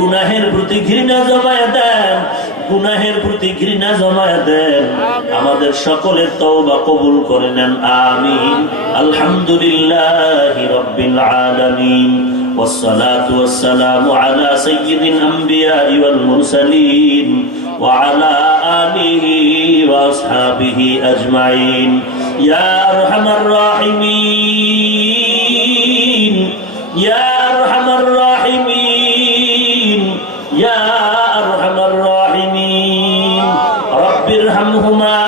গুনাহের প্রতি ঘৃণা জমায় দেন গুনাহের প্রতি ঘৃণা জমায় দেন আমাদের সকলের তওবা কবুল করে নেন আমিন আলহামদুলিল্লাহ রব্বিল আলামিন والصلاة والسلام على سيد الأنبياء والمرسلين وعلى آله وأصحابه أجمعين يا أرحم الراحمين يا يا أرحم الراحمين رب ارحمهما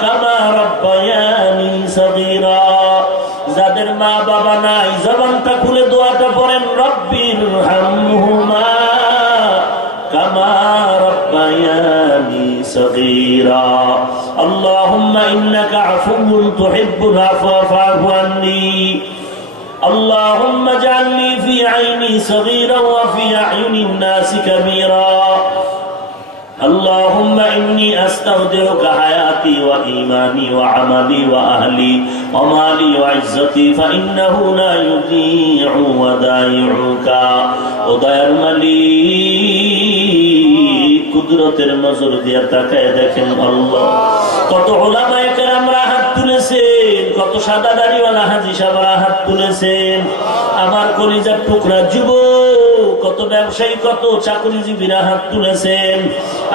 كما ربياني صغيرا যাদের মা বাবা নাই জবানটা খুলে দোয়াটা পড়েন রব্বির হামহুমা কামা রব্বায়ানি সগীরা اللهم إنك عفو تحب العفو فاعف عني اللهم اجعلني عندي صغيرا وفي أعين الناس كبيرا. اللهم إني أستغدرك حياتي وإيماني وعملي وأهلي ومالي وعزتي فإنه لا يضيع ودائعك. ودائر ملي قدرة المزر ديرتك يدك الله. قد علمائك সাদা দাড়িওয়ালা হাজি সাহেবরা হাত তুলেছেন। আমার কলিজার টুকরা যুবক, কত ব্যবসায়ী, কত চাকরিজীবীরা হাত তুলেছেন।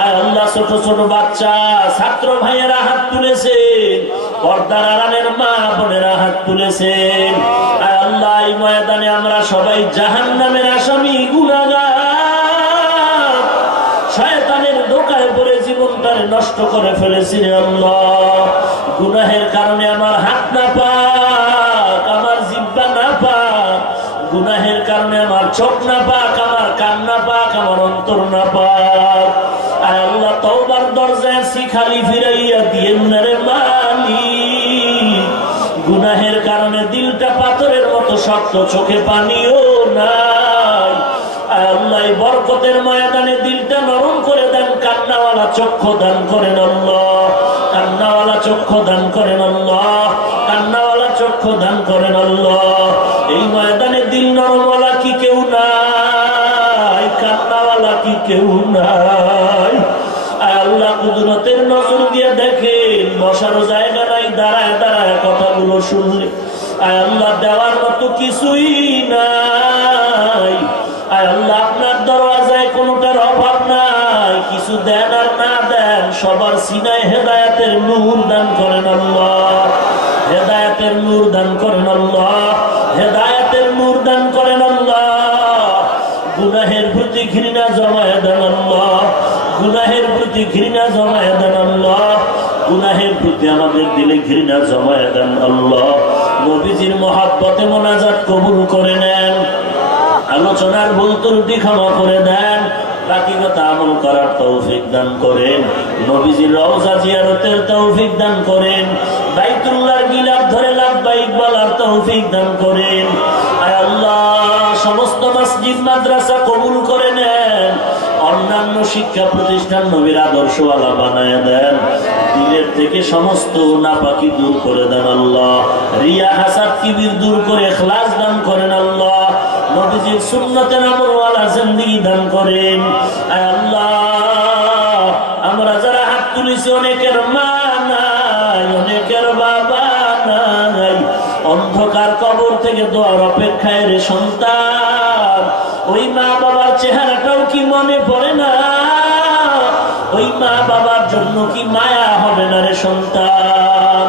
আর আল্লাহ ছোট ছোট বাচ্চা, ছাত্র ভাইয়েরা হাত তুলেছেন। পর্দার আড়ালের মা বোনেরা হাত তুলেছেন। আর আল্লাহ ময়দানে আমরা সবাই জাহান নামের আসামি গুণাগার শয়তানের পড়ে জীবনটারে নষ্ট করে ফেলেছি রে আল্লাহ। গুনাহের কারণে আমার হাত না পাক, আমার জিব্বা না পাক, গুনাহের কারণে আমার চোখ না পাক, আমার কান না পাক, আমার অন্তর না পাক। আর আল্লাহ, তওবার দরজায় শিখালি ফিরাইয়া দিয়েন না রে মালিক। গুনাহের কারণে দিলটা পাথরের মতো শক্ত, চোখে পানিও আর আল্লাহ বরকতের ময়দানে কান্নাওয়ালা চক্ষু দান করেন আল্লাহ। কান্নাওয়ালা চক্ষু দান করেন আল্লাহ। কান্নাওয়ালা চক্ষু দান করেন আল্লাহ। এই ময়দানে দিল নরমওয়ালা কি কেউ নাই? কান্নাওয়ালা কি কেউ নাই? আল্লাহ, কুদরতের নজর দিয়ে দেখেন বসারও জায়গা নাই, দাঁড়ায় দাঁড়ায় কথাগুলো শুনলে। আল্লাহ, দেওয়ার মতো কিছুই নাই। আল্লাহ, আপনার সবার সিনায় হেদায়াতের নূর দান করেন আল্লাহ। হেদায়াতের নূর দান করেন আল্লাহ। হেদায়াতের নূর দান করেন আল্লাহ। গুনাহের প্রতি ঘৃণা জমায় দেন আল্লাহ। গুনাহের প্রতি ঘৃণা জমায় দেন আল্লাহ। গুনাহের প্রতি আমাদের দিলে ঘৃণা জমায় দেন আল্লাহ। নবীজির মহাব্বতে মোনাজাত কবুল করে নেন। আলোচনার ভুল ত্রুটি ক্ষমা করে দেন। আমল করার তৌফিক দান করেন। নবীজির রওজা জিয়ারতের তৌফিক দান করেন। বাইতুল্লাহর ধরে বলার তৌফিক দান করেন। আর আল্লাহ সমস্ত মসজিদ, মাদ্রাসা কবুল করে নেন। অন্যান্য শিক্ষা প্রতিষ্ঠান নবীর আদর্শওয়ালা বানায় দেন। দিলের থেকে সমস্ত নাপাকি দূর করে দেন আল্লাহ। রিয়া হাসাদ কিবির দূর করে খ্লাস দান করেন আল্লাহ। নবীজির সুন্নতের দান করেন। আল্লাহ, আমরা যারা হাত তুলেছি, অনেকের মা নাই, অনেকের বাবা নাই। অন্ধকার কবর থেকে দোয়ার অপেক্ষায় রে সন্তান। ওই মা বাবার চেহারাটাও কি মনে পড়ে না? ওই মা বাবার জন্য কি মায়া হবে না রে সন্তান?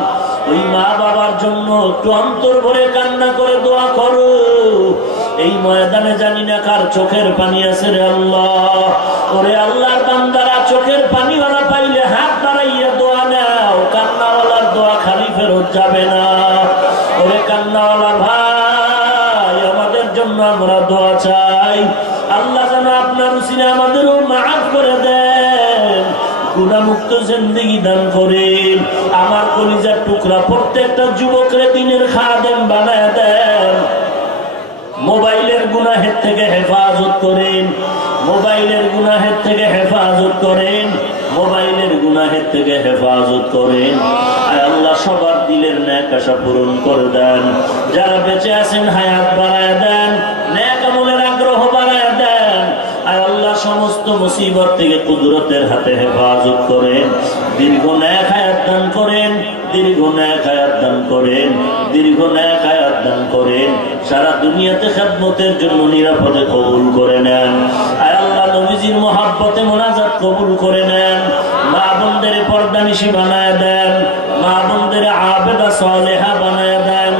ওই মা বাবার জন্য একটু অন্তর ভরে কান্না করে দোয়া করো। এই ময়দানে জানি না কার চোখের পানি আছে রে আল্লাহ। ওরে আল্লাহর বান্দারা, চোখের পানি ওরা পাইলে হাত বাড়াইয়া দোয়া নাও। কান্নাওয়ালার দোয়া খালি ফেরত যাবে না। ওরে কান্নাওয়ালা ভাই, আমাদের জন্য আমরা দোয়া চাই। আল্লাহ যেন আপনার উসিলে আমাদেরও মাফ করে দেন। গুণামুক্ত জিন্দিগি দান করেন। আমার কলিজার টুকরা প্রত্যেকটা যুবকরে দিনের খাদেম বানায় দেন। মোবাইলের গুনাহের থেকে হেফাজত করেন। মোবাইলের গুনাহের থেকে হেফাজত করেন। মোবাইলের গুনাহের থেকে হেফাজত করেন। আর আল্লাহ সবার দিলের ন্যাক আশা পূরণ করে দেন। যারা বেঁচে আছেন, হায়াত বাড়ায় মুসিবত থেকে কুদরতের হাতে হেফাজত করেন। দীর্ঘ ন্যায় হায়াত দান করেন, দীর্ঘ ন্যায় হায়াত দান করেন, দীর্ঘ ন্যায় হায়াত দান করেন। সারা দুনিয়াতে খেদমতের জন্য নিরাপদে কবুল করে নেন। আয় আল্লাহ নবীজির মহাব্বতে মোনাজাত কবুল করে নেন। মা বোনদের পর্দা নিশি বানায় দেন, মা বোনদের আবেদা সলেহা বানায় দেন,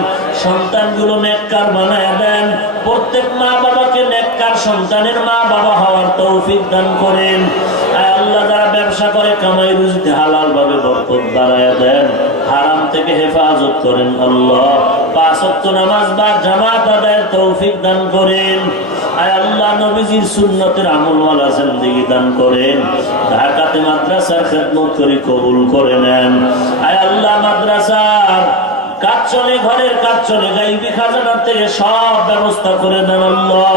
সন্তানগুলো নেককার বানায় সন্তানের মা বাবা হওয়ার তৌফিক দান করেন। আল্লাহ যারা ব্যবসা করে, কামাই রুজিতে হালাল ভাবে বরকত বাড়ায় দেন। হারাম থেকে হেফাজত করেন আল্লাহ। পাঁচ ওয়াক্ত নামাজ বা জামাত আদায়ের তৌফিক দান করেন। ঘরের কাজ চলে, গাইবি খাজানার থেকে সব ব্যবস্থা করে দেন আল্লাহ।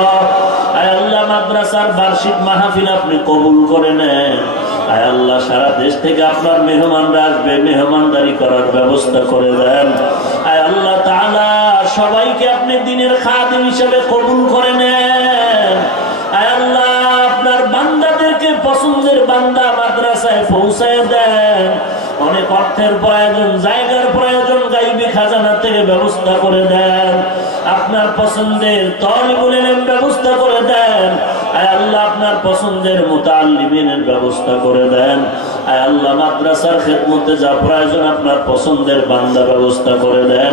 আয় আল্লাহ, মাদ্রাসার বার্ষিক মাহফিল আপনি কবুল করে নেন। আয় আল্লাহ, সারা দেশ থেকে আপনার মেহমানরা আসবে, মেহমানদারি করার ব্যবস্থা করে দেন। আয় আল্লাহ তাআলা, সবাইকে আপনি দিনের খাদিম হিসেবে কবুল করে নেন। আয় আল্লাহ, আপনার বান্দাদেরকে পছন্দের বান্দা মাদ্রাসায় পৌঁছায় দেন। অনেক অর্থের প্রয়োজন, জায়গার প্রয়োজন, গাইবি খাজানা থেকে ব্যবস্থা করে দেন। আপনার পছন্দের তলিবুলের ব্যবস্থা করে দেন। আয় আল্লাহ, আপনার পছন্দের মোতাল্লিমিনের ব্যবস্থা করে দেন। আয় আল্লাহ, মাদ্রাসার খেদমতে যা প্রয়োজন আপনার পছন্দের বান্দা ব্যবস্থা করে দেন।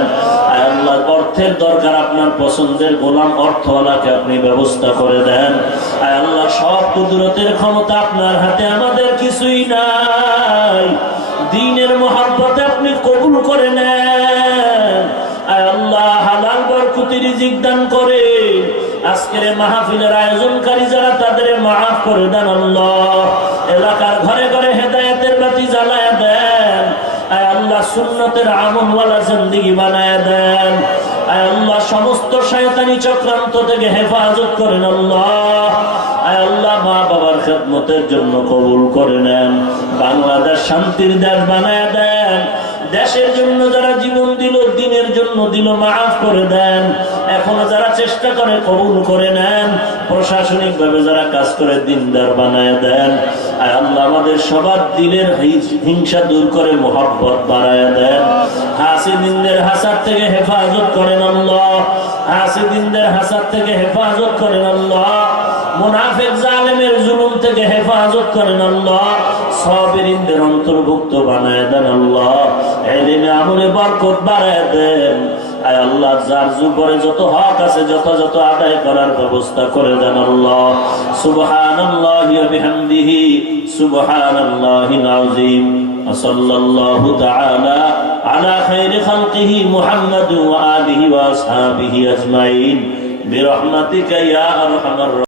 আয় আল্লাহ, অর্থের দরকার আপনার পছন্দের গোলাম অর্থওয়ালাকে আপনি ব্যবস্থা করে দেন। আয় আল্লাহ, সব কুদরতের ক্ষমতা আপনার হাতে, আমাদের কিছুই নাই। দিনের মহাব্বতে আপনি কবুল করে নেন। রিজিক দান করে। আজকের মাহফিলের আয়োজনকারী যারা, তাদের মাফ করে দেন আল্লাহ। এলাকার ঘরে ঘরে হেদায়েতের বাতি জ্বালায় দেন। আয় আল্লাহ সুন্নতের জিন্দিগি বানায় দেন। আয় আল্লাহ সমস্ত শয়তানি চক্রান্ত থেকে হেফাজত করেন আল্লাহ। আয় আল্লাহ মা বাবার খেদমতের জন্য কবুল করে নেন। বাংলাদেশ শান্তির দেশ বানায় দেন। দেশের জন্য যারা জীবন দিল, দিনের জন্য দিল, মাফ করে দেন। এখনও যারা চেষ্টা করে, কবুল করে নেন। প্রশাসনিক ভাবে যারা কাজ করে, দিনদার বানায় দেন। আর আল্লাহ আমাদের সবার দিলের হিংসা দূর করে, মোহব্বত বাড়ায় দেন। হাসিদিনদের হাসার থেকে হেফাজত করেন আল্লাহ। হাসিদিনদের হাসার থেকে হেফাজত করেন আল্লাহ। মুনাফিক জালেমের জুলুম থেকে হেফাজত করেন আল্লাহ। সবেরিনদের অন্তর্ভুক্ত বানায় দেন আল্লাহ। আমলে বরকত বাড়ায় দেন আয় আল্লাহ যার উপরে যত হক আছে যথাযথ আদায় করার ব্যবস্থা করে দেন আল্লাহ সুবহানাল্লাহি ওয়া বিহামদিহি সুবহানাল্লাহিল আযীম وصلى الله تعالى على خير خلقه محمد وآله وأصحابه أجمعين برحمتك يا أرحم الراحمين